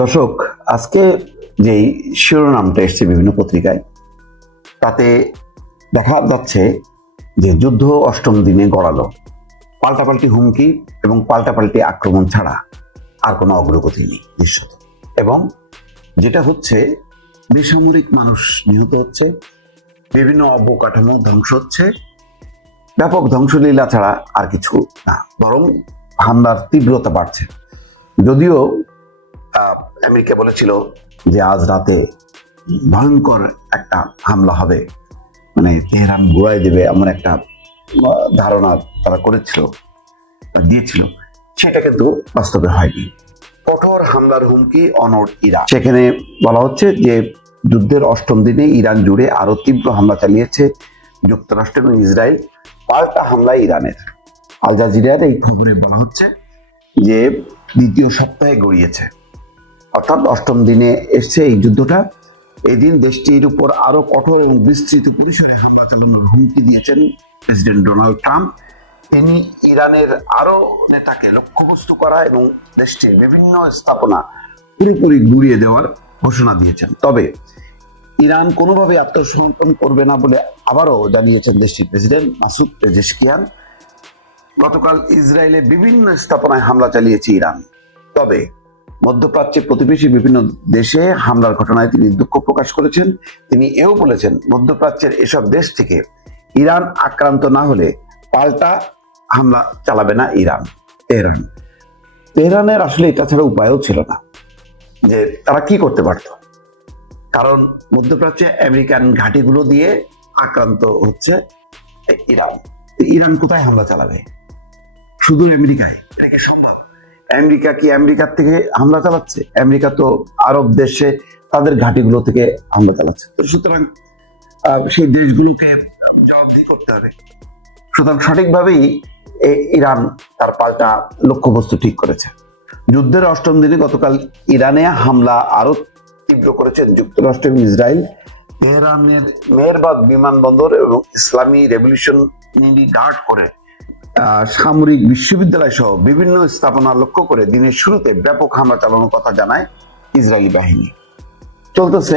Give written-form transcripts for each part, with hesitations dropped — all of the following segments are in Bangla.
দর্শক, আজকে যেই শিরোনামটা এসছে বিভিন্ন পত্রিকায়, তাতে দেখা যাচ্ছে যে যুদ্ধ অষ্টম দিনে গড়ালো। পাল্টাপাল্টি হুমকি এবং পাল্টাপাল্টি আক্রমণ ছাড়া আর কোনো অগ্রগতি নেই দৃশ্যত। এবং যেটা হচ্ছে, বেসামরিক মানুষ নিহত হচ্ছে, বিভিন্ন অবকাঠামো ধ্বংস হচ্ছে, ব্যাপক ধ্বংসলীলা ছাড়া আর কিছু না, বরং হামলার তীব্রতা বাড়ছে। যদিও আমেরিকা বলেছিল যে আজ রাতে ভয়ঙ্কর একটা হামলা হবে, মানে তেহরান ঘুরাই দেবে এমন একটা ধারণা তারা দিয়েছিল, সেটা কিন্তু বাস্তবে হয়নি। কঠোর হামলার হুমকি অনড় ইরান। সেখানে বলা হচ্ছে যে যুদ্ধের অষ্টম দিনে ইরান জুড়ে আরো তীব্র হামলা চালিয়েছে যুক্তরাষ্ট্র এবং ইসরায়েল। পাল্টা হামলায় ইরানের। আল জাজিরার এই খবরে বলা হচ্ছে যে দ্বিতীয় সপ্তাহে গড়িয়েছে, অর্থাৎ অষ্টম দিনে এসছে এই যুদ্ধটা। এই দিন দেশটির উপর আরো কঠোর এবং বিস্তৃত পরিসরে হামলা চালানোর হুমকি দিয়েছেন প্রেসিডেন্ট ডোনাল্ড ট্রাম্প। তিনি ইরানের আরো নেতাকে লক্ষ্যবস্তু করা এবং দেশটির বিভিন্ন স্থাপনা পুরোপুরি গুড়িয়ে দেওয়ার ঘোষণা দিয়েছেন। তবে ইরান কোনোভাবে আত্মসমর্পণ করবে না বলে আবারও জানিয়েছেন দেশটির প্রেসিডেন্ট মাসুদ পেজেশকিয়ান। গতকাল ইসরায়েলে বিভিন্ন স্থাপনায় হামলা চালিয়েছে ইরান। তবে মধ্যপ্রাচ্যে প্রতিবেশী বিভিন্ন দেশে হামলার ঘটনায় তিনি দুঃখ প্রকাশ করেছেন। তিনি এও বলেছেন, মধ্যপ্রাচ্যের এসব দেশ থেকে ইরান আক্রান্ত না হলে পাল্টা হামলা চালাবে না তেহরানের আসলে এটা ছাড়া উপায়ও ছিল না যে তারা কি করতে পারত, কারণ মধ্যপ্রাচ্যে আমেরিকান ঘাঁটিগুলো দিয়ে আক্রান্ত হচ্ছে ইরান কোথায় হামলা চালাবে? শুধু আমেরিকায়? এটা কি সম্ভব? আমেরিকার থেকে হামলা চালাচ্ছে? আমেরিকা তো আরব দেশে তাদের ঘাঁটিগুলো থেকে হামলা চালাচ্ছে। তো সুতরাং সেই দেশগুলোকে জবাবদিহি করতে হবে। সুতরাং সঠিকভাবেই ইরান তার পাল্টা লক্ষ্যবস্তু ঠিক করেছে। যুদ্ধের অষ্টম দিনে গতকাল ইরানে হামলা আরো তীব্র করেছেন যুক্তরাষ্ট্র এবং ইসরায়েল। তেহরানের মেহেরবাদ বিমানবন্দর এবং ইসলামী রেভলিউশনারি গার্ড করে সামরিক বিশ্ববিদ্যালয় সহ বিভিন্ন স্থাপনা লক্ষ্য করে দিনের শুরুতে ব্যাপক হামলা চালানোর কথা জানায় ইসরায়েলি বাহিনী। চলতেছে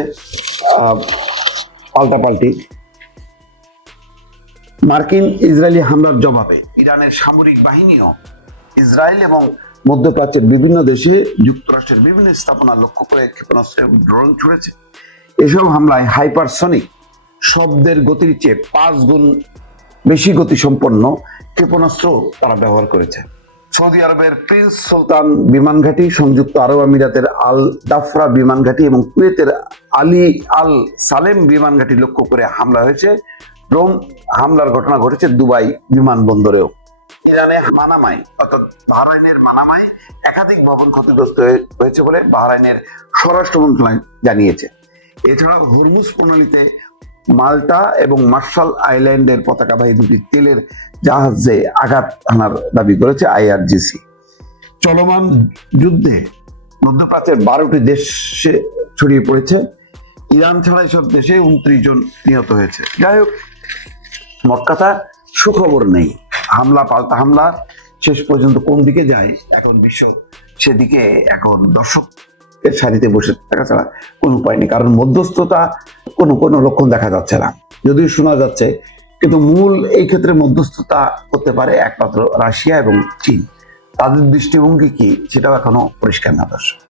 পাল্টাপাল্টি। মার্কিন ইসরায়েলি হামলার জবাবে ইরানের সামরিক বাহিনীও ইসরায়েল এবং মধ্যপ্রাচ্যের বিভিন্ন দেশে যুক্তরাষ্ট্রের বিভিন্ন স্থাপনা লক্ষ্য করে ক্ষেপণাস্ত্র এবং ড্রোন ছুড়েছে। এসব হামলায় হাইপারসনিক শব্দের গতির চেয়ে 5 গুণ বেশি গতি সম্পন্ন ক্ষেপণাস্ত্র তারা ব্যবহার করেছে। সৌদি আরবের প্রিন্স সুলতান বিমান ঘাঁটি, সংযুক্ত আরব আমিরাতের আল দাফরা বিমান ঘাঁটি এবং কুয়েতের আলী আল সালেম বিমান ঘাঁটি লক্ষ্য করে হামলা হয়েছে। ড্রোন হামলার ঘটনা ঘটেছে দুবাই বিমানবন্দরেও। ইরানে মানামায়, অর্থাৎ বাহরাইনের মানামায় একাধিক ভবন ক্ষতিগ্রস্ত হয়েছে বলে বাহরাইনের স্বরাষ্ট্র মন্ত্রণালয় জানিয়েছে। এছাড়া হরমুজ প্রণালীতে মাল্টা এবং মার্শাল আইল্যান্ডের পতাকাবাহী দুটি তেলের জাহাজে আঘাত হানার দাবি করেছে আইআরজিসি। চলমান যুদ্ধে মধ্যপ্রাচ্যের 12টি দেশে ছড়িয়ে পড়েছে। ইরান ছাড়া এসব দেশে 29 জন নিহত হয়েছে। যাই হোক, মোট কথা সুখবর নেই। হামলা পাল্টা হামলা শেষ পর্যন্ত কোন দিকে যায় এখন বিশ্ব, সেদিকে এখন দর্শকের সারিতে বসে থাকা ছাড়া কোনো উপায় নেই। কারণ মধ্যস্থতা কোনো লক্ষণ দেখা যাচ্ছে না, যদিও শোনা যাচ্ছে, কিন্তু মূল এই ক্ষেত্রে মধ্যস্থতা করতে পারে একমাত্র রাশিয়া এবং চীন। তাদের দৃষ্টিভঙ্গি কি সেটাও এখনো পরিষ্কার না দর্শক।